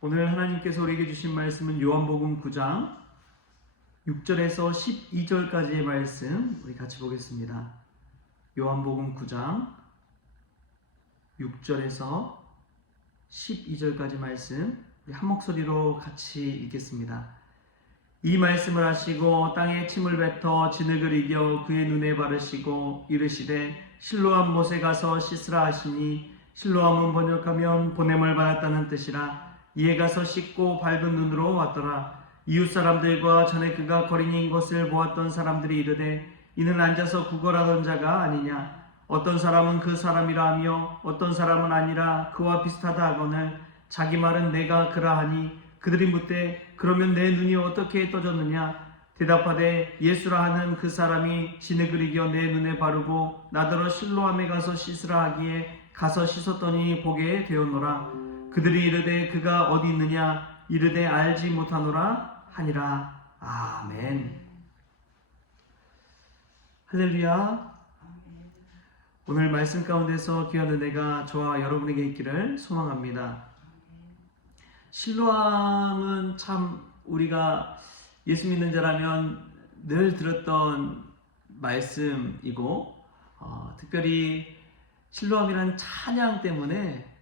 오늘 하나님께서 우리에게 주신 말씀은 요한복음 9장 6절에서 12절까지의 말씀 우리 같이 보겠습니다. 요한복음 9장 6절에서 12절까지 말씀 우리 한 목소리로 같이 읽겠습니다. 이 말씀을 하시고 땅에 침을 뱉어 진흙을 이겨 그의 눈에 바르시고 이르시되 실로암 못에 가서 씻으라 하시니 실로암은 번역하면 보냄을 받았다는 뜻이라. 이에 가서 씻고 밝은 눈으로 왔더라. 이웃 사람들과 전에 그가 거린인 것을 보았던 사람들이 이르되 이는 앉아서 구걸하던 자가 아니냐. 어떤 사람은 그 사람이라 하며 어떤 사람은 아니라 그와 비슷하다 하거늘 자기 말은 내가 그라 하니 그들이 묻되 그러면 내 눈이 어떻게 떠졌느냐. 대답하되 예수라 하는 그 사람이 진흙을 이겨 내 눈에 바르고 나더러 실로암에 가서 씻으라 하기에 가서 씻었더니 보게 되었노라. 그들이 이르되 그가 어디 있느냐. 이르되 알지 못하노라 하니라. 아멘. 할렐루야. 오늘 말씀 가운데서 귀한 은혜가 저와 여러분에게 있기를 소망합니다. 실로암은 참 우리가 예수 믿는 자라면 늘 들었던 말씀이고 특별히 실로암이라는 찬양 때문에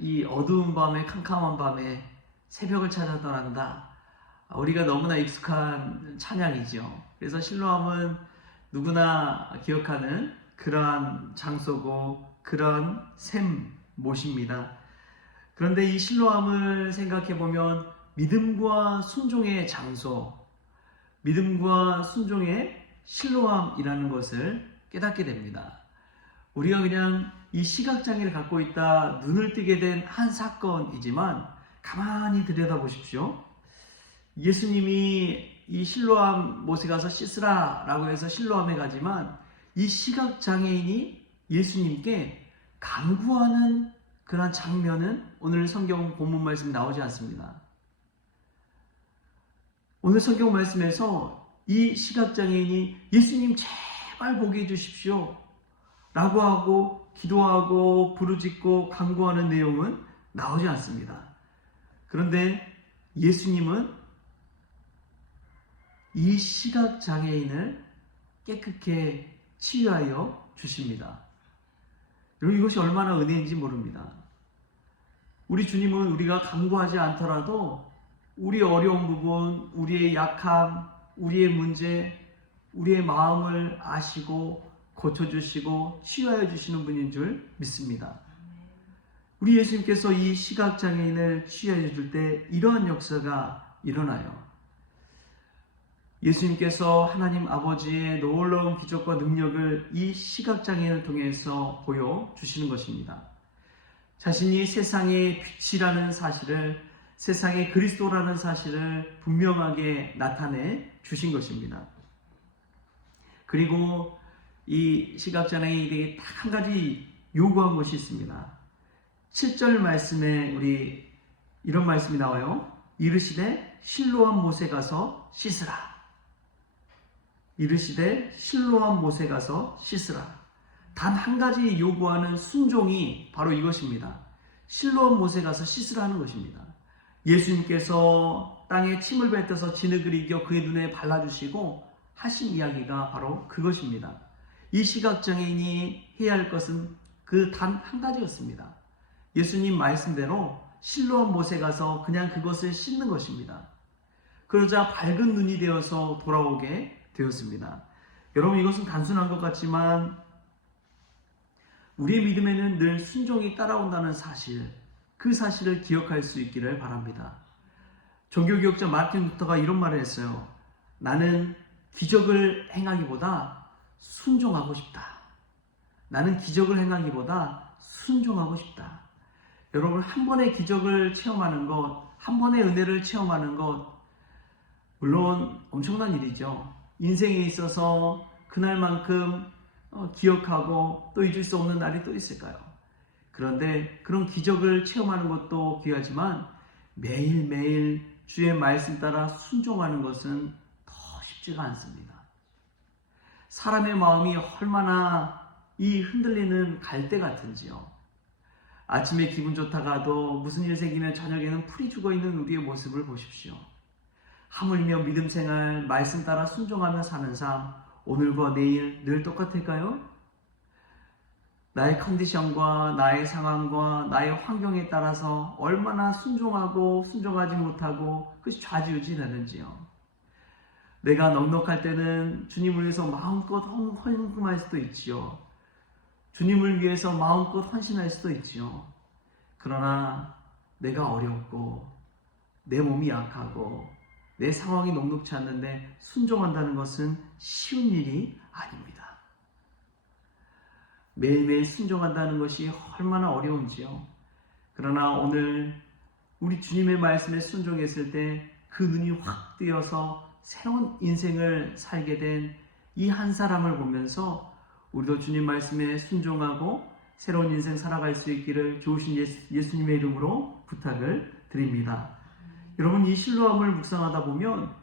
이 어두운 밤에 캄캄한 밤에 새벽을 찾아 떠난다. 우리가 너무나 익숙한 찬양이죠. 그래서 실로암은 누구나 기억하는 그러한 장소고 그러한 샘못입니다. 그런데 이 실로암을 생각해 보면 믿음과 순종의 장소, 믿음과 순종의 실로암이라는 것을 깨닫게 됩니다. 우리가 그냥 이 시각장애를 갖고 있다 눈을 뜨게 된 한 사건이지만 가만히 들여다보십시오. 예수님이 이 실로암 못에 가서 씻으라 라고 해서 실로암에 가지만 이 시각장애인이 예수님께 간구하는 그런 장면은 오늘 성경 본문 말씀에 나오지 않습니다. 오늘 성경 말씀에서 이 시각장애인이 예수님 제발 보게 해주십시오 라고 하고 기도하고 부르짖고 간구하는 내용은 나오지 않습니다. 그런데 예수님은 이 시각장애인을 깨끗게 치유하여 주십니다. 여러분, 이것이 얼마나 은혜인지 모릅니다. 우리 주님은 우리가 간구하지 않더라도 우리의 어려운 부분, 우리의 약함, 우리의 문제, 우리의 마음을 아시고 고쳐주시고 치유하여 주시는 분인 줄 믿습니다. 우리 예수님께서 이 시각장애인을 치유하여 줄 때 이러한 역사가 일어나요. 예수님께서 하나님 아버지의 놀라운 기적과 능력을 이 시각장애인을 통해서 보여주시는 것입니다. 자신이 세상의 빛이라는 사실을, 세상의 그리스도라는 사실을 분명하게 나타내 주신 것입니다. 그리고 이 시각장애인에게 딱 한 가지 요구한 것이 있습니다. 7절 말씀에 우리 이런 말씀이 나와요. 이르시되 실로암 못에 가서 씻으라. 이르시되 실로암 못에 가서 씻으라. 단 한 가지 요구하는 순종이 바로 이것입니다. 실로암 못에 가서 씻으라는 것입니다. 예수님께서 땅에 침을 뱉어서 진흙을 이겨 그의 눈에 발라주시고 하신 이야기가 바로 그것입니다. 이 시각장애인이 해야 할 것은 그 단 한 가지였습니다. 예수님 말씀대로 실로암 못에 가서 그냥 그것을 씻는 것입니다. 그러자 밝은 눈이 되어서 돌아오게 되었습니다. 여러분, 이것은 단순한 것 같지만 우리의 믿음에는 늘 순종이 따라온다는 사실, 그 사실을 기억할 수 있기를 바랍니다. 종교개혁자 마틴 루터가 이런 말을 했어요. 나는 기적을 행하기보다 순종하고 싶다. 나는 기적을 행하기보다 순종하고 싶다. 여러분, 한 번의 기적을 체험하는 것, 한 번의 은혜를 체험하는 것, 물론 엄청난 일이죠. 인생에 있어서 그날만큼 기억하고 또 잊을 수 없는 날이 또 있을까요? 그런데 그런 기적을 체험하는 것도 귀하지만 매일매일 주의 말씀 따라 순종하는 것은 더 쉽지가 않습니다. 사람의 마음이 얼마나 이 흔들리는 갈대 같은지요. 아침에 기분 좋다가도 무슨 일 생기면 저녁에는 풀이 죽어있는 우리의 모습을 보십시오. 하물며 믿음 생활, 말씀 따라 순종하며 사는 삶, 오늘과 내일 늘 똑같을까요? 나의 컨디션과 나의 상황과 나의 환경에 따라서 얼마나 순종하고 순종하지 못하고 그것이 좌지우지되는지요. 내가 넉넉할 때는 주님을 위해서 마음껏 헌금할 수도 있지요. 주님을 위해서 마음껏 헌신할 수도 있지요. 그러나 내가 어렵고 내 몸이 약하고 내 상황이 녹록치 않는데 순종한다는 것은 쉬운 일이 아닙니다. 매일매일 순종한다는 것이 얼마나 어려운지요. 그러나 오늘 우리 주님의 말씀에 순종했을 때 그 눈이 확 뜨여서 새로운 인생을 살게 된 이 한 사람을 보면서 우리도 주님 말씀에 순종하고 새로운 인생 살아갈 수 있기를 좋으신 예수님의 이름으로 부탁을 드립니다. 여러분, 이 실로암을 묵상하다 보면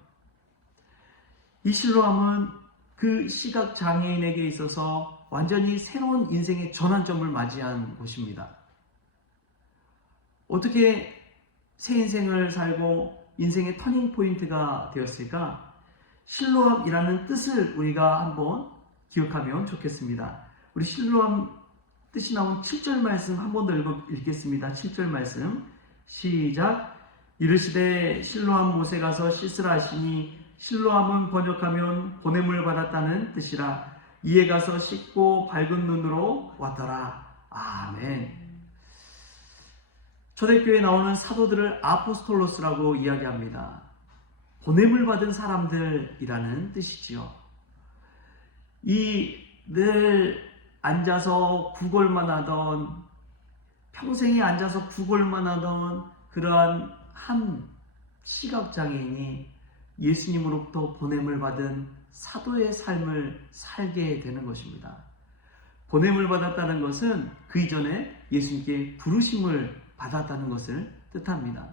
이 실로암은 그 시각장애인에게 있어서 완전히 새로운 인생의 전환점을 맞이한 곳입니다. 어떻게 새 인생을 살고 인생의 터닝포인트가 되었을까? 실로암이라는 뜻을 우리가 한번 기억하면 좋겠습니다. 우리 실로암 뜻이 나온 7절 말씀 한 번 더 읽겠습니다. 7절 말씀 시작. 이르시되 실로암 못에 가서 씻으라 하시니 실로암은 번역하면 보냄을 받았다는 뜻이라. 이에 가서 씻고 밝은 눈으로 왔더라. 아멘. 초대교회에 나오는 사도들을 아포스톨로스라고 이야기합니다. 보냄을 받은 사람들이라는 뜻이지요. 이 늘 앉아서 구걸만 하던, 평생에 앉아서 구걸만 하던 그러한 한 시각장애인이 예수님으로부터 보냄을 받은 사도의 삶을 살게 되는 것입니다. 보냄을 받았다는 것은 그 이전에 예수님께 부르심을 받았다는 것을 뜻합니다.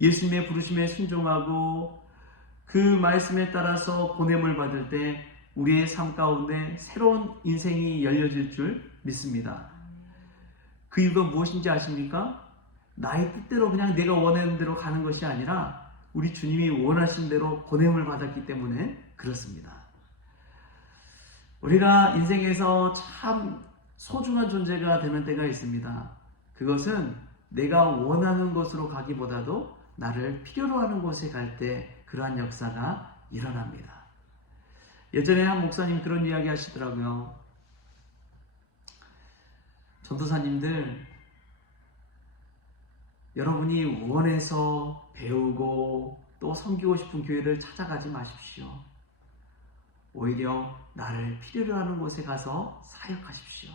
예수님의 부르심에 순종하고 그 말씀에 따라서 보냄을 받을 때 우리의 삶 가운데 새로운 인생이 열려질 줄 믿습니다. 그 이유가 무엇인지 아십니까? 나의 뜻대로 그냥 내가 원하는 대로 가는 것이 아니라 우리 주님이 원하신 대로 보냄을 받았기 때문에 그렇습니다. 우리가 인생에서 참 소중한 존재가 되는 때가 있습니다. 그것은 내가 원하는 곳으로 가기보다도 나를 필요로 하는 곳에 갈 때 그러한 역사가 일어납니다. 예전에 한 목사님 그런 이야기 하시더라고요. 전도사님들, 여러분이 원해서 배우고 또 섬기고 싶은 교회를 찾아가지 마십시오. 오히려 나를 필요로 하는 곳에 가서 사역하십시오.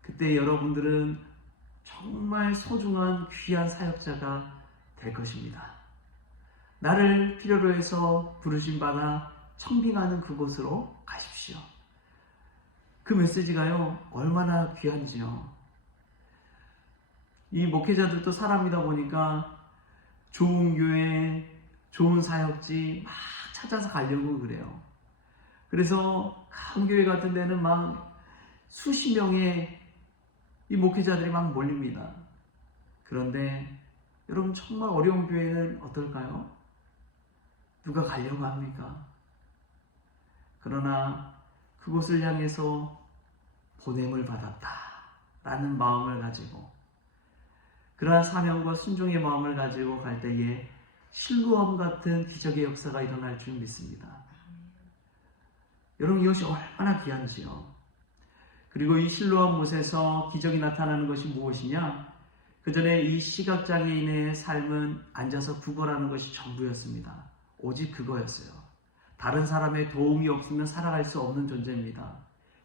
그때 여러분들은 정말 소중한 귀한 사역자가 될 것입니다. 나를 필요로 해서 부르심받아 청빙하는 그곳으로 가십시오. 그 메시지가요, 얼마나 귀한지요. 이 목회자들도 사람이다 보니까 좋은 교회, 좋은 사역지 막 찾아서 가려고 그래요. 그래서 큰 교회 같은 데는 막 수십 명의 이 목회자들이 막 몰립니다. 그런데 여러분, 정말 어려운 교회는 어떨까요? 누가 가려고 합니까? 그러나 그곳을 향해서 보냄을 받았다라는 마음을 가지고, 그러한 사명과 순종의 마음을 가지고 갈 때에 실로암 같은 기적의 역사가 일어날 줄 믿습니다. 여러분, 이것이 얼마나 귀한지요. 그리고 이 실로암 못에서 기적이 나타나는 것이 무엇이냐? 그 전에 이 시각장애인의 삶은 앉아서 구걸하는 것이 전부였습니다. 오직 그거였어요. 다른 사람의 도움이 없으면 살아갈 수 없는 존재입니다.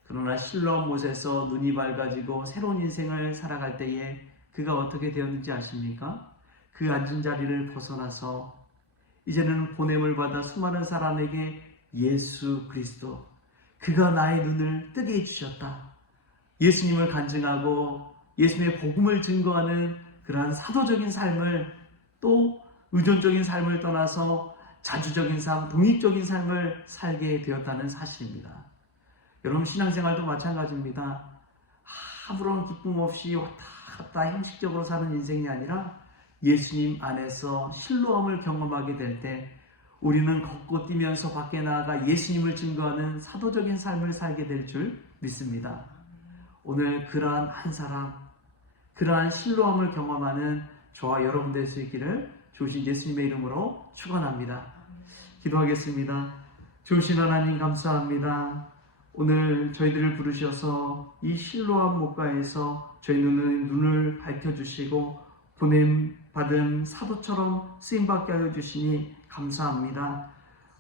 그러나 실로암 못에서 눈이 밝아지고 새로운 인생을 살아갈 때에 그가 어떻게 되었는지 아십니까? 그 앉은 자리를 벗어나서 이제는 보냄을 받아 수많은 사람에게 예수 그리스도, 그가 나의 눈을 뜨게 해주셨다, 예수님을 간증하고 예수님의 복음을 증거하는 그러한 사도적인 삶을, 또 의존적인 삶을 떠나서 자주적인 삶, 독립적인 삶을 살게 되었다는 사실입니다. 여러분, 신앙생활도 마찬가지입니다. 아무런 기쁨 없이 왔다 다 형식적으로 사는 인생이 아니라 예수님 안에서 실로함을 경험하게 될 때 우리는 걷고 뛰면서 밖에 나아가 예수님을 증거하는 사도적인 삶을 살게 될 줄 믿습니다. 오늘 그러한 한 사람, 그러한 실로함을 경험하는 저와 여러분 될 수 있기를 주신 예수님의 이름으로 축원합니다. 기도하겠습니다. 주신 하나님 감사합니다. 오늘 저희들을 부르셔서 이 실로암 목가에서 저희 눈을 밝혀주시고 보냄받은 사도처럼 쓰임받게 하여 주시니 감사합니다.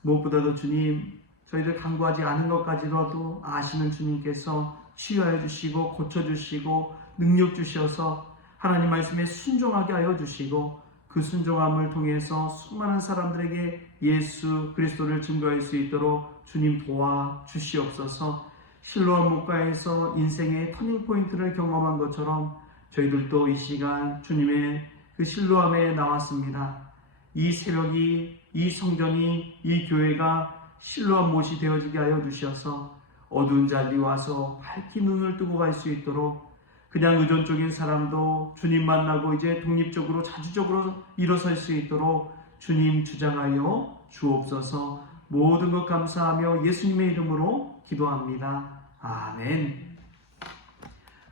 무엇보다도 주님, 저희들 간구하지 않은 것까지라도 아시는 주님께서 치유하여 주시고 고쳐주시고 능력 주셔서 하나님 말씀에 순종하게 하여 주시고 그 순종함을 통해서 수많은 사람들에게 예수 그리스도를 증거할 수 있도록 주님 도와 주시옵소서. 실로암 목가에서 인생의 터닝포인트를 경험한 것처럼 저희들도 이 시간 주님의 그 실로암에 나왔습니다. 이 새벽이, 이 성전이, 이 교회가 실로암 못이 되어지게 하여 주셔서 어두운 자리 와서 밝게 눈을 뜨고 갈 수 있도록 그냥 의존적인 사람도 주님 만나고 이제 독립적으로 자주적으로 일어설 수 있도록 주님 주장하여 주옵소서. 모든 것 감사하며 예수님의 이름으로 기도합니다. 아멘.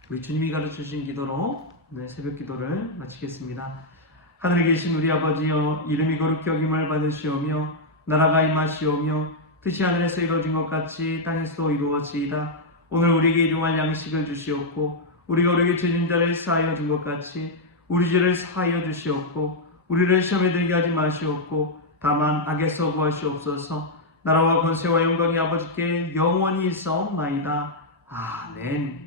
우리 주님이 가르쳐주신 기도로 오늘 새벽 기도를 마치겠습니다. 하늘에 계신 우리 아버지여, 이름이 거룩히 여김을 받으시오며 나라가 임하시오며 뜻이 하늘에서 이루어진 것 같이 땅에서도 이루어지이다. 오늘 우리에게 일용할 양식을 주시옵고 우리가 우리에게 죄진 자를 사하여 준 것 같이 우리 죄를 사하여 주시옵고 우리를 시험에 들게 하지 마시옵고 다만 악에서 구하시옵소서. 나라와 권세와 영광이 아버지께 영원히 있사옵나이다. 아멘.